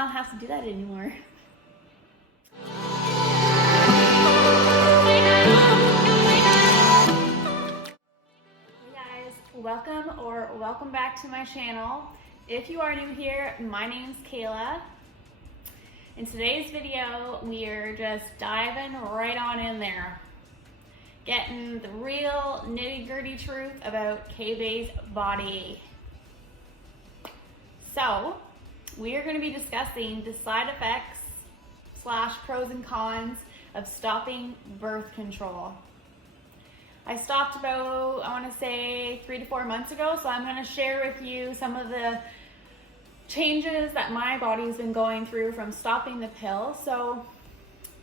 I don't have to do that anymore. Hey guys, welcome back to my channel. If you are new here, my name's Cayla. In today's video, we are just diving right on in there, getting the real nitty-gritty truth about K-Bay's body. So, we are going to be discussing the side effects / pros and cons of stopping birth control. I stopped about, I want to say 3 to 4 months ago, so I'm going to share with you some of the changes that my body's been going through from stopping the pill. So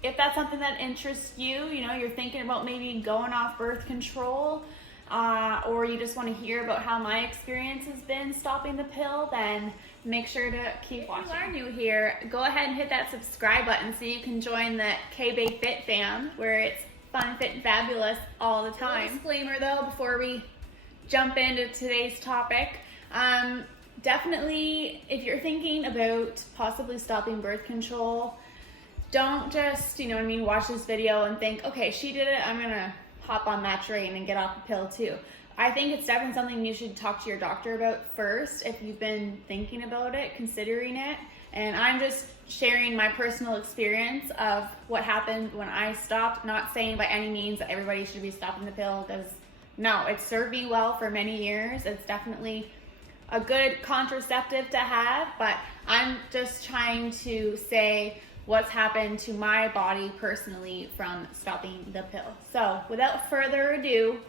if that's something that interests you, you're thinking about maybe going off birth control, or you just want to hear about how my experience has been stopping the pill, then make sure to keep watching. If you are new here, go ahead and hit that subscribe button so you can join the K-Bay Fit fam, where it's fun, fit, and fabulous all the time. Disclaimer though, before we jump into today's topic, definitely if you're thinking about possibly stopping birth control, don't just, watch this video and think, okay, she did it, I'm gonna hop on that train and get off the pill too. I think it's definitely something you should talk to your doctor about first if you've been thinking about it, considering it. And I'm just sharing my personal experience of what happened when I stopped. Not saying by any means that everybody should be stopping the pill, because no, it served me well for many years. It's definitely a good contraceptive to have, but I'm just trying to say what's happened to my body personally from stopping the pill. So without further ado,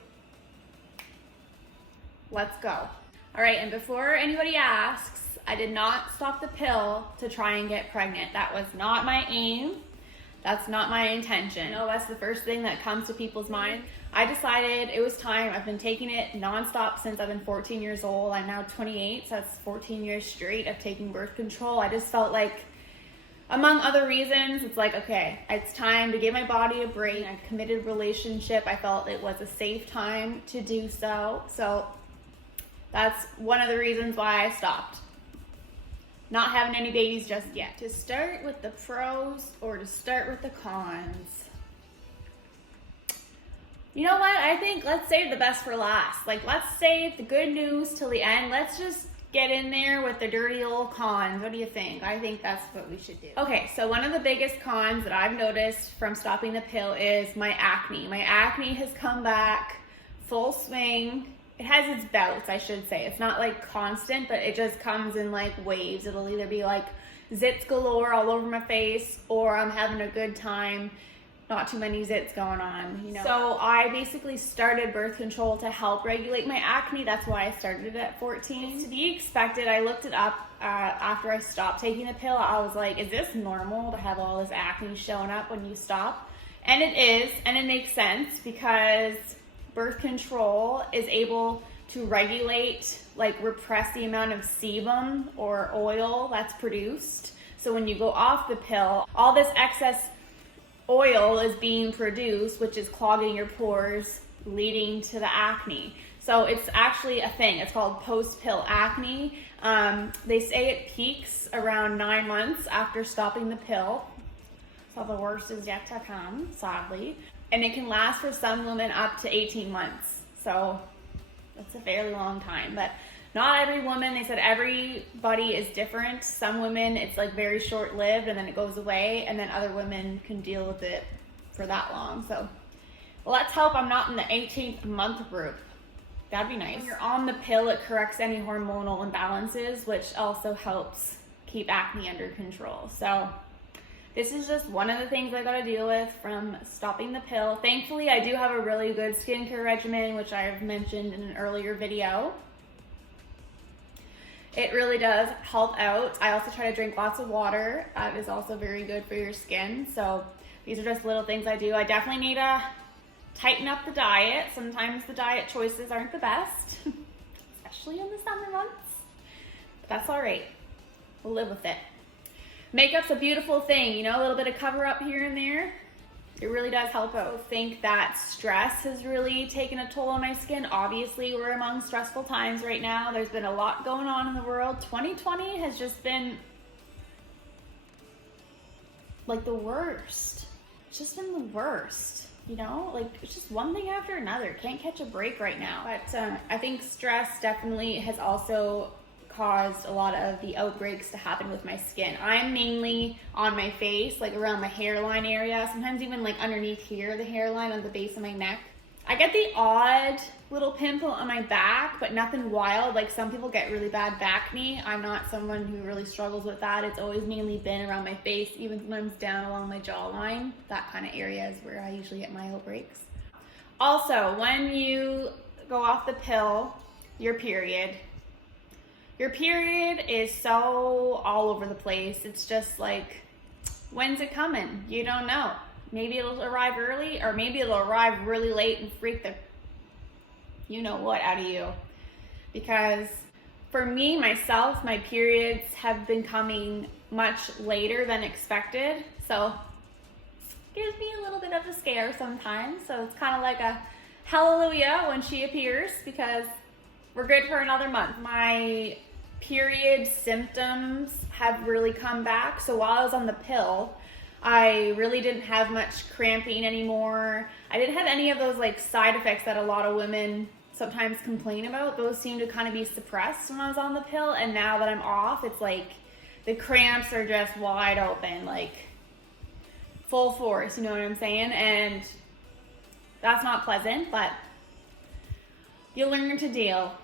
let's go. All right, and before anybody asks, I did not stop the pill to try and get pregnant. That was not my aim. That's not my intention. That's the first thing that comes to people's mind. I decided it was time. I've been taking it nonstop since I've been 14 years old. I'm now 28, so that's 14 years straight of taking birth control. I just felt like, among other reasons, it's like, okay, it's time to give my body a break. A committed relationship, I felt it was a safe time to do so. So that's one of the reasons why I stopped. Not having any babies just yet. To start with the pros or to start with the cons. You know what? I think let's save the best for last. Let's save the good news till the end. Let's just get in there with the dirty old cons. What do you think? I think that's what we should do. Okay, so one of the biggest cons that I've noticed from stopping the pill is my acne. My acne has come back full swing. It has its bouts, I should say. It's not constant, but it just comes in waves. It'll either be zits galore all over my face, or I'm having a good time, not too many zits going on, So I basically started birth control to help regulate my acne. That's why I started it at 14. It's to be expected. I looked it up after I stopped taking the pill. I was like, is this normal to have all this acne showing up when you stop? And it is, and it makes sense because birth control is able to regulate, repress the amount of sebum or oil that's produced. So when you go off the pill, all this excess oil is being produced, which is clogging your pores, leading to the acne. So it's actually a thing. It's called post-pill acne. They say it peaks around 9 months after stopping the pill. So the worst is yet to come, sadly. And it can last for some women up to 18 months. So that's a fairly long time. But not every woman, they said everybody is different. Some women, it's very short-lived and then it goes away. And then other women can deal with it for that long. So let's hope I'm not in the 18th month group. That'd be nice. When you're on the pill, it corrects any hormonal imbalances, which also helps keep acne under control. So this is just one of the things I gotta deal with from stopping the pill. Thankfully, I do have a really good skincare regimen, which I've mentioned in an earlier video. It really does help out. I also try to drink lots of water. That is also very good for your skin. So these are just little things I do. I definitely need to tighten up the diet. Sometimes the diet choices aren't the best, especially in the summer months. But that's all right. We'll live with it. Makeup's a beautiful thing, a little bit of cover up here and there. It really does help out. I think that stress has really taken a toll on my skin. Obviously, we're among stressful times right now. There's been a lot going on in the world. 2020 has just been like the worst. It's just been the worst, you know? Like, it's just one thing after another. Can't catch a break right now. But I think stress definitely has also caused a lot of the outbreaks to happen with my skin. I'm mainly on my face, like around my hairline area, sometimes even like underneath here, the hairline on the base of my neck. I get the odd little pimple on my back, but nothing wild. Like some people get really bad back knee. I'm not someone who really struggles with that. It's always mainly been around my face, even sometimes down along my jawline. That kind of area is where I usually get my outbreaks. Also, when you go off the pill, your period is so all over the place. It's just like, when's it coming? You don't know. Maybe it'll arrive early, or maybe it'll arrive really late and freak the you know what out of you. Because for me, myself, my periods have been coming much later than expected. So it gives me a little bit of a scare sometimes. So it's kind of like a hallelujah when she appears, because we're good for another month. My period symptoms have really come back. So while I was on the pill, I really didn't have much cramping anymore. I didn't have any of those like side effects that a lot of women sometimes complain about. Those seem to kind of be suppressed when I was on the pill, and now that I'm off, it's like the cramps are just wide open, like full force, you know what I'm saying? And that's not pleasant, but you learn to deal.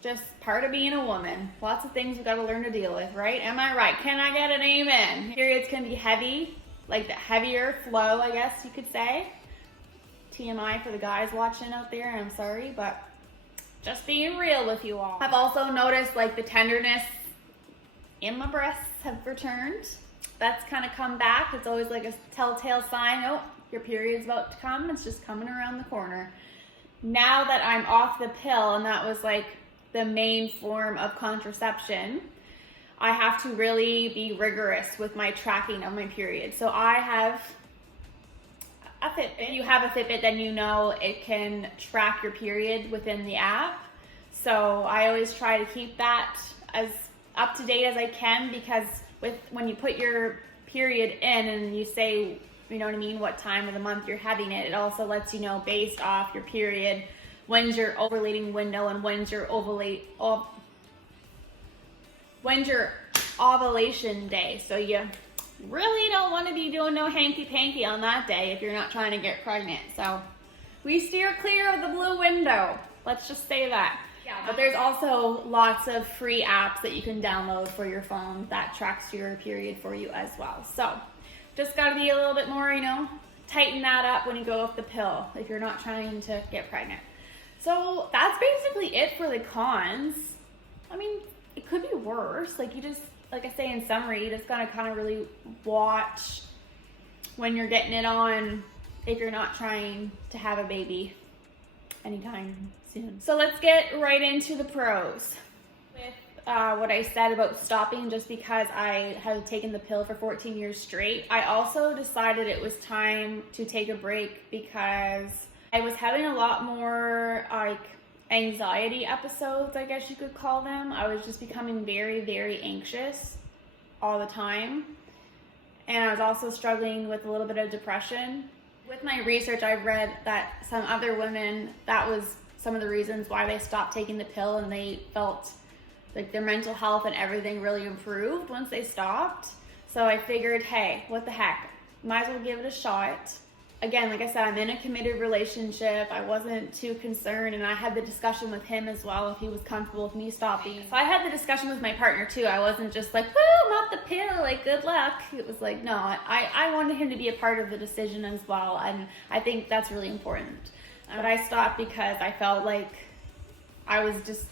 Just part of being a woman. Lots of things you gotta learn to deal with, right? Am I right? Can I get an amen? Periods can be heavy, like the heavier flow, I guess you could say. TMI for the guys watching out there, I'm sorry, but just being real with you all. I've also noticed like the tenderness in my breasts have returned. That's kind of come back. It's always like a telltale sign, oh, your period's about to come. It's just coming around the corner. Now that I'm off the pill, and that was like the main form of contraception, I have to really be rigorous with my tracking of my period. So I have a Fitbit. If you have a Fitbit, then you know it can track your period within the app. So I always try to keep that as up to date as I can, because when you put your period in and you say, you know what I mean, what time of the month you're having it, it also lets you know based off your period when's your ovulating window and when's your ovulation day. So you really don't want to be doing no hanky-panky on that day if you're not trying to get pregnant. So we steer clear of the blue window. Let's just say that. Yeah, but there's also lots of free apps that you can download for your phone that tracks your period for you as well. So just got to be a little bit more, you know, tighten that up when you go off the pill if you're not trying to get pregnant. So that's basically it for the cons. I mean, it could be worse. Like you just, like I say in summary, you just gotta kind of really watch when you're getting it on if you're not trying to have a baby anytime soon. So let's get right into the pros. With what I said about stopping just because I had taken the pill for 14 years straight, I also decided it was time to take a break because I was having a lot more like anxiety episodes, I guess you could call them. I was just becoming very, very anxious all the time. And I was also struggling with a little bit of depression. With my research, I've read that some other women, that was some of the reasons why they stopped taking the pill, and they felt like their mental health and everything really improved once they stopped. So I figured, hey, what the heck? Might as well give it a shot. Again, like I said, I'm in a committed relationship. I wasn't too concerned, and I had the discussion with him as well if he was comfortable with me stopping. So I had the discussion with my partner too. I wasn't just like, woo, I'm off the pill, like good luck. It was like, no, I wanted him to be a part of the decision as well, and I think that's really important. But I stopped because I felt like I was just,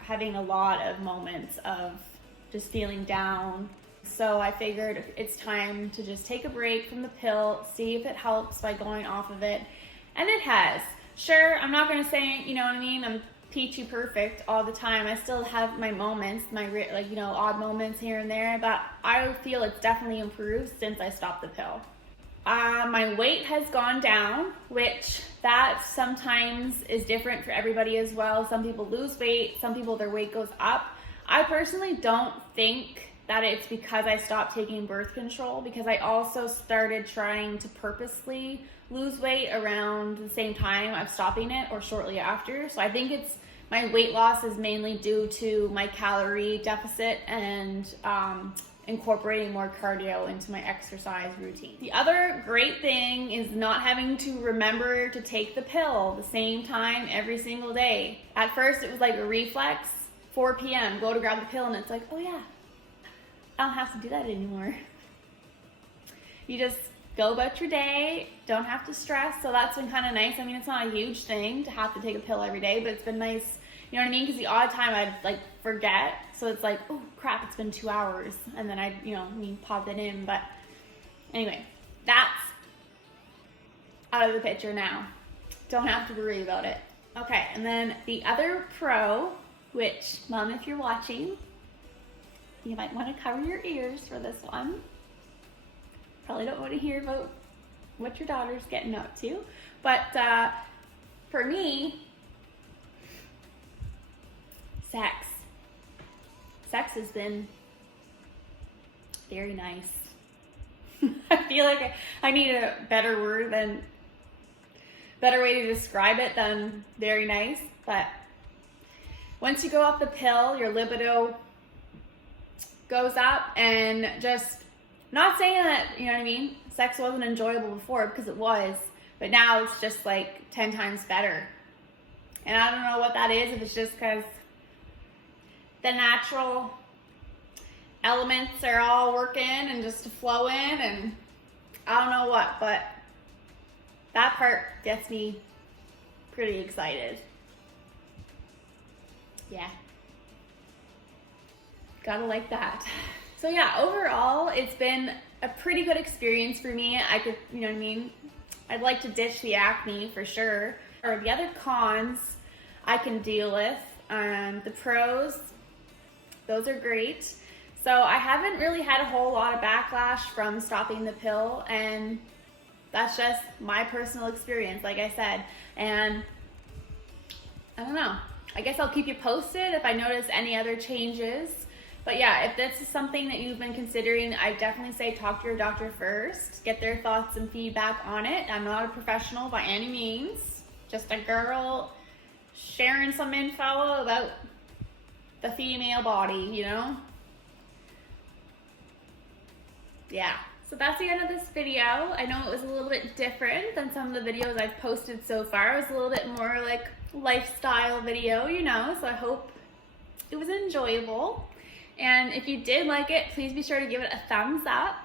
having a lot of moments of just feeling down. So I figured it's time to just take a break from the pill, see if it helps by going off of it. And it has. Sure, I'm not going to say, you know what I mean, I'm peachy perfect all the time. I still have my moments, my odd moments here and there, but I feel it's definitely improved since I stopped the pill. My weight has gone down, which that sometimes is different for everybody as well. Some people lose weight, some people their weight goes up. I personally don't think that it's because I stopped taking birth control, because I also started trying to purposely lose weight around the same time of stopping it or shortly after. So I think it's my weight loss is mainly due to my calorie deficit and incorporating more cardio into my exercise routine. The other great thing is not having to remember to take the pill the same time every single day. At first it was like a reflex, 4 p.m., go to grab the pill, and it's like, oh yeah, I don't have to do that anymore. You just go about your day, don't have to stress, so that's been kind of nice. I mean, it's not a huge thing to have to take a pill every day, but it's been nice, you know what I mean? Because the odd time I'd like forget, so it's like, oh crap, it's been 2 hours, and then I, pop it in. But anyway, that's out of the picture now. Don't have to worry about it. Okay, and then the other pro, which, Mom, if you're watching, you might want to cover your ears for this one. Probably don't want to hear about what your daughter's getting up to. But for me, sex has been very nice. I feel like I need a better way to describe it than very nice. But once you go off the pill, your libido goes up, and just not saying that, you know what I mean, sex wasn't enjoyable before, because it was, but now it's just like 10 times better. And I don't know what that is, if it's just because the natural elements are all working and just flowing, and I don't know what, but that part gets me pretty excited. Yeah. Gotta like that. So yeah, overall, it's been a pretty good experience for me. I could, you know what I mean? I'd like to ditch the acne for sure. Or the other cons I can deal with. The pros, those are great. So I haven't really had a whole lot of backlash from stopping the pill, and that's just my personal experience, like I said. And I don't know. I guess I'll keep you posted if I notice any other changes. But yeah, if this is something that you've been considering, I definitely say talk to your doctor first. Get their thoughts and feedback on it. I'm not a professional by any means. Just a girl sharing some info about the female body, you know? Yeah. So that's the end of this video. I know it was a little bit different than some of the videos I've posted so far. It was a little bit more like lifestyle video, you know? So I hope it was enjoyable. And if you did like it, please be sure to give it a thumbs up.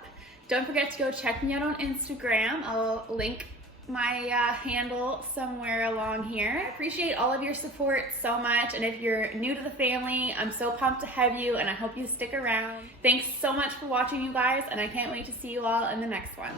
Don't forget to go check me out on Instagram. I'll link my handle somewhere along here. I appreciate all of your support so much. And if you're new to the family, I'm so pumped to have you, and I hope you stick around. Thanks so much for watching, you guys, and I can't wait to see you all in the next one.